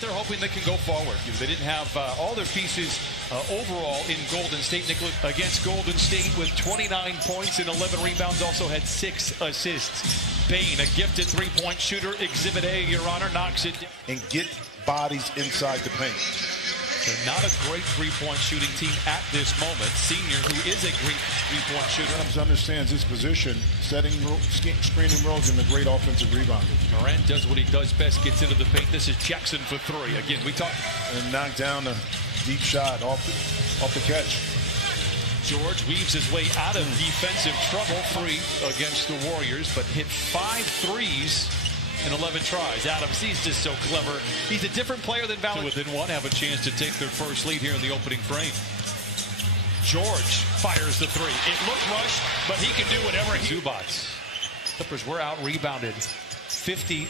They're hoping they can go forward. They didn't have all their pieces overall in Golden State. Nicholas against Golden State with 29 points and 11 rebounds, also had 6 assists. Bain, a gifted three-point shooter, Exhibit A, Your Honor, knocks it down. And get bodies inside the paint. They're not a great three-point shooting team at this moment. Senior, who is a great three-point shooter. Adams understands his position, setting screening roles, and a great offensive rebounder. Morant does what he does best, gets into the paint. This is Jackson for 3. Again, we talked. And knocked down a deep shot off the catch. George weaves his way out of defensive trouble. 3 against the Warriors, but hit 5 threes in 11 tries. Adams, he's just so clever. He's a different player than Valanciunas. Within one, have a chance to take their first lead here in the opening frame. George fires the 3. It looked rushed, but he can do whatever. Zubac. Clippers were out rebounded 53-38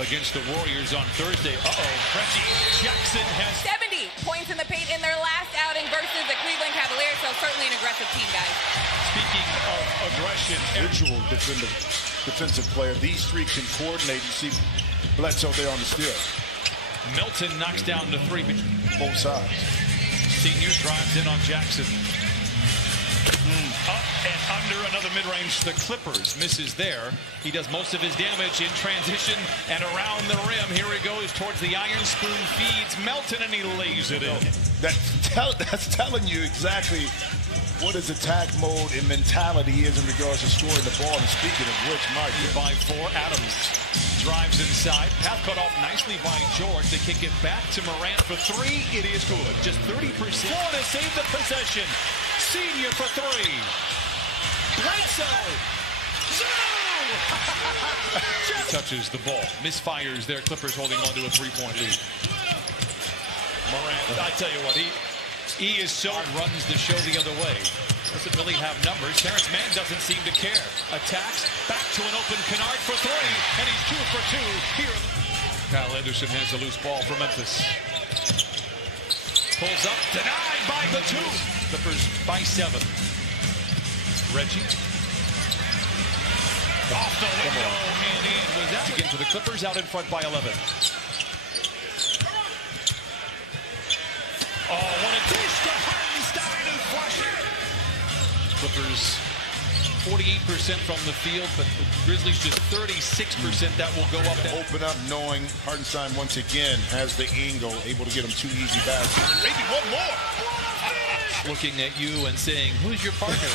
against the Warriors on Thursday. Reggie Jackson has 70 points in the paint in their last outing versus the Cleveland Cavaliers, so certainly an aggressive team, guys. Speaking of aggression, Visual defensive player. These 3 can coordinate. You see Bledsoe there on the steal. Milton knocks down the 3. Both sides. Senior drives in on Jackson. Up and under another mid-range. The Clippers misses there. He does most of his damage in transition and around the rim. Here he goes towards the iron spoon, feeds Melton, and he lays it in. That's telling you exactly what his attack mode and mentality is in regards to scoring the ball. And speaking of which, Mike, by 4, Adams drives inside. Path cut off nicely by George. They kick it back to Morant for 3. It is good. Just 30%. Florida save the possession. Senior for 3. Bledsoe. Touches the ball. Misfires there. Clippers holding on to a 3-point lead. Morant, I tell you what, he is so runs the show the other way. Doesn't really have numbers. Terrence Mann doesn't seem to care. Attacks, back to an open Kennard for 3, and he's 2 for 2 here. Kyle Anderson has the loose ball for Memphis. Pulls up, denied by the 2. Clippers by 7. Reggie. Off the window and in. Was that again for the Clippers, out in front by 11. Oh, what a dish to Hartenstein and flush it. Clippers 48% from the field, but the Grizzlies just 36%. That will go up. Open up knowing Hartenstein once again has the angle, able to get him 2 easy baskets. Maybe one more. Looking at you and saying, who's your partner?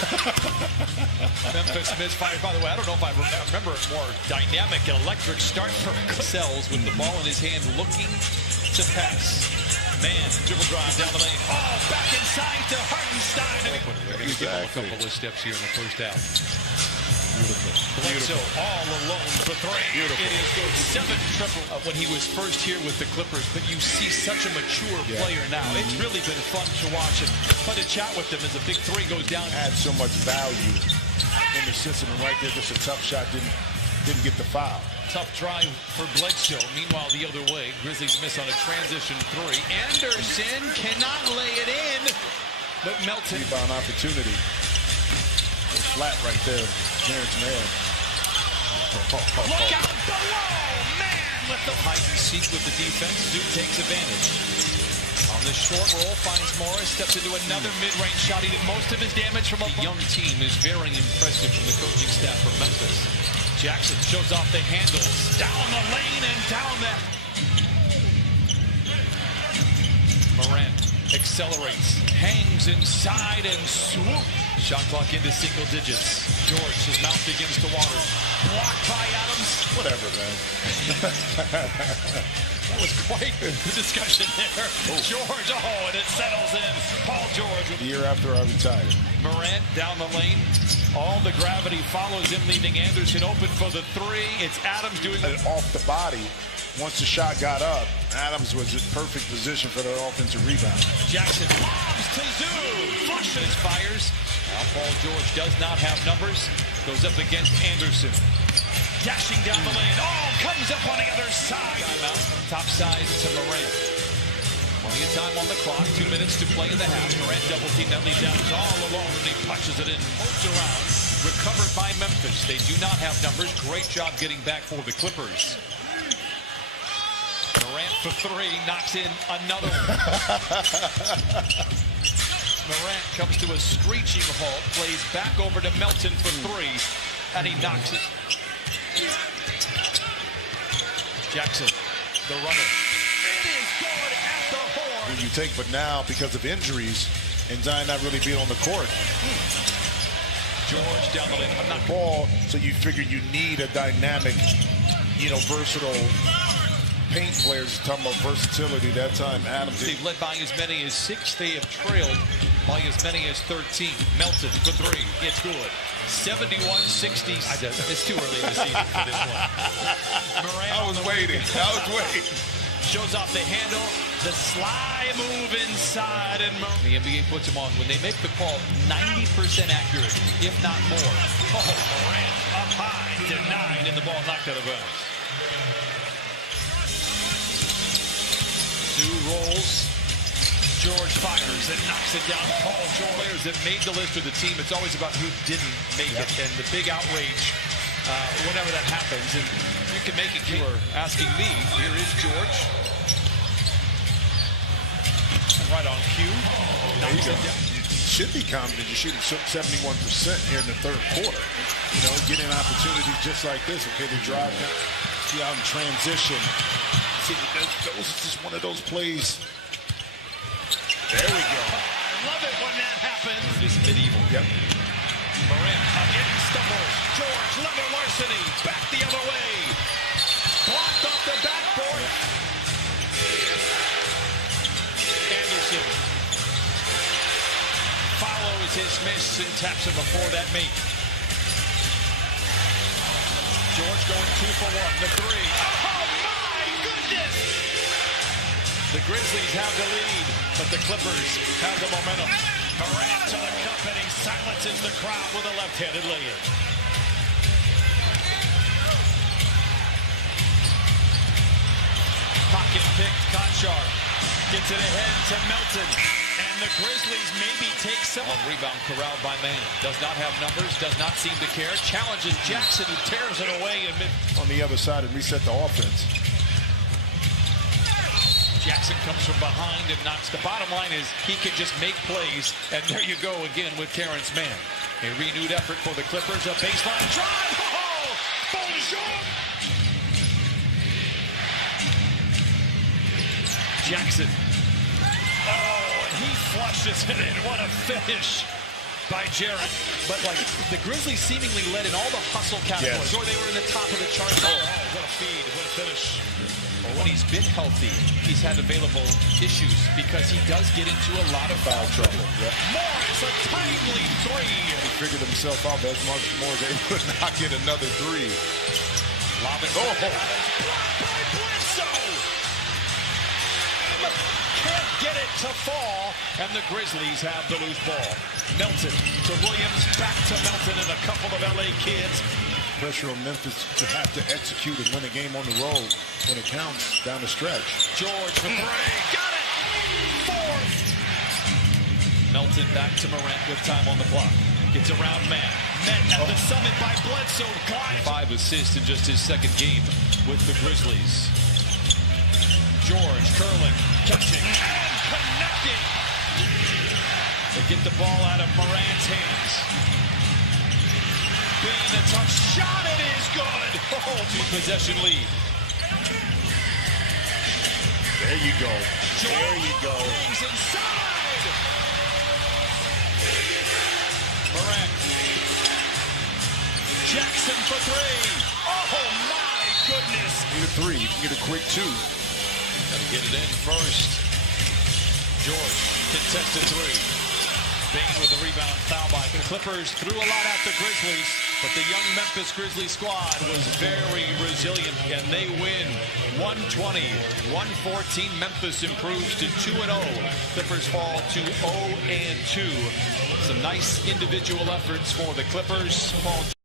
Memphis misfires. By the way, I don't know if I remember a more dynamic and electric start for Sells with the ball in his hand looking to pass. Man, dribble drive down the lane. Oh, back inside to Hartenstein. They're going to give him a couple of steps here in the first half. Beautiful. Bledsoe all alone for 3. Beautiful. It is good. 7 triple when he was first here with the Clippers, but you see such a mature player now. It's really been fun to watch and fun to chat with him as a big 3 goes down. Had so much value in the system, and right there, just a tough shot, didn't get the foul. Tough drive for Bledsoe. Meanwhile, the other way, Grizzlies miss on a transition 3. Anderson cannot lay it in, but Melton. Rebound opportunity. Flat right there. Terrence Mann. Look out below! Man, let the hide and seek with the defense. Duke takes advantage. On the short roll, finds Morris, steps into another mid-range shot. He did most of his damage from a young team. Is very impressive from the coaching staff from Memphis. Jackson shows off the handles. Down the lane and down that. Morant accelerates, hangs inside and swoop. Shot clock into single digits. George, his mouth begins to water. Blocked by Adams. Whatever, man. That was quite the discussion there. George, and it settles in. Paul George. The year after I retired. Morant down the lane. All the gravity follows him, leaving Anderson open for the 3. It's Adams doing it off the body. Once the shot got up, Adams was in perfect position for the offensive rebound. Jackson lobs to Zoo. Flushes, fires. Now Paul George does not have numbers. Goes up against Anderson. Dashing down the lane. Oh, comes up on the other side. Timeout. Top size to Morant. Plenty of time on the clock. 2 minutes to play in the half. Morant double team. That leaves Adams all alone, and he punches it in. Moves around. Recovered by Memphis. They do not have numbers. Great job getting back for the Clippers. Morant for three, knocks in another one. Morant comes to a screeching halt, plays back over to Melton for three, and he knocks it. Jackson, the runner. It is good at the horn. When you take, but now because of injuries and Zion not really being on the court. George down the lane. I'm not ball, so you figure you need a dynamic, versatile paint players. Talking about versatility. That time, Adams. They've led by as many as 6. They have trailed by as many as 13. Melton for three. It's good. 71-60. It's too early in the season for this one. I was waiting. Shows off the handle, the sly move inside, and the NBA puts him on. When they make the call, 90% accurate, if not more. Oh, Morant up high, denied, and the ball knocked out of bounds. Two rolls. George fires and knocks it down. Paul George, players that made the list of the team. It's always about who didn't make it, and the big outrage whenever that happens. And you can make it. You are asking me. Here is George. Right on cue. You should be confident. You're shooting 71% here in the third quarter. Getting opportunities just like this. Okay, they drive down, see out in transition. See, those is just one of those plays. There we go. I love it when that happens. This is medieval. Yep. Morant again stumbles. George, leather larceny. Back the other way. Blocked off the backboard. Anderson follows his miss and taps it before that make. George going 2 for 1. The three. Oh my goodness! The Grizzlies have the lead, but the Clippers have the momentum. Morant to the cup, and he silences the crowd with a left-handed lay-in. Pocket picked, Conchar gets it ahead to Melton, and the Grizzlies maybe take some. Rebound corralled by Man. Does not have numbers, does not seem to care. Challenges Jackson, who tears it away on the other side and reset the offense. Jackson comes from behind and knocks. The bottom line is he can just make plays, and there you go again with Terrence Mann. A renewed effort for the Clippers. A baseline drive. Oh, bonjour! Jackson. Oh, and he flushes it in. What a finish by Jarrett. But the Grizzlies seemingly led in all the hustle categories, or they were in the top of the charts. Oh, what a feed, what a finish. Well, when he's been healthy, he's had available issues because he does get into a lot of foul trouble. Yep. Morris, a timely three. He figured himself out as much more as able to knock in another three. Lobbing blocked by Bledsoe. Can't get it to fall, and the Grizzlies have the loose ball. Melton to Williams, back to Melton and a couple of LA kids. Pressure on Memphis to have to execute and win a game on the road when it counts down the stretch. George for three. Got it! Fourth. Melton back to Morant with time on the clock. Gets around Mann. Met at the summit by Bledsoe. 5 assists in just his second game with the Grizzlies. George curling, catching, and connecting. They get the ball out of Morant's hands. Being a tough shot, it is good. Oh, 2-possession lead. There you go. There you go. He's inside. Morant. Jackson for three. Oh, my goodness. Need a three. You can get a quick two. Got to get it in first. George, contested three. Bain with the rebound, foul by the Clippers. Threw a lot at the Grizzlies, but the young Memphis Grizzlies squad was very resilient, and they win 120-114. Memphis improves to 2-0. Clippers fall to 0-2. Some nice individual efforts for the Clippers. Paul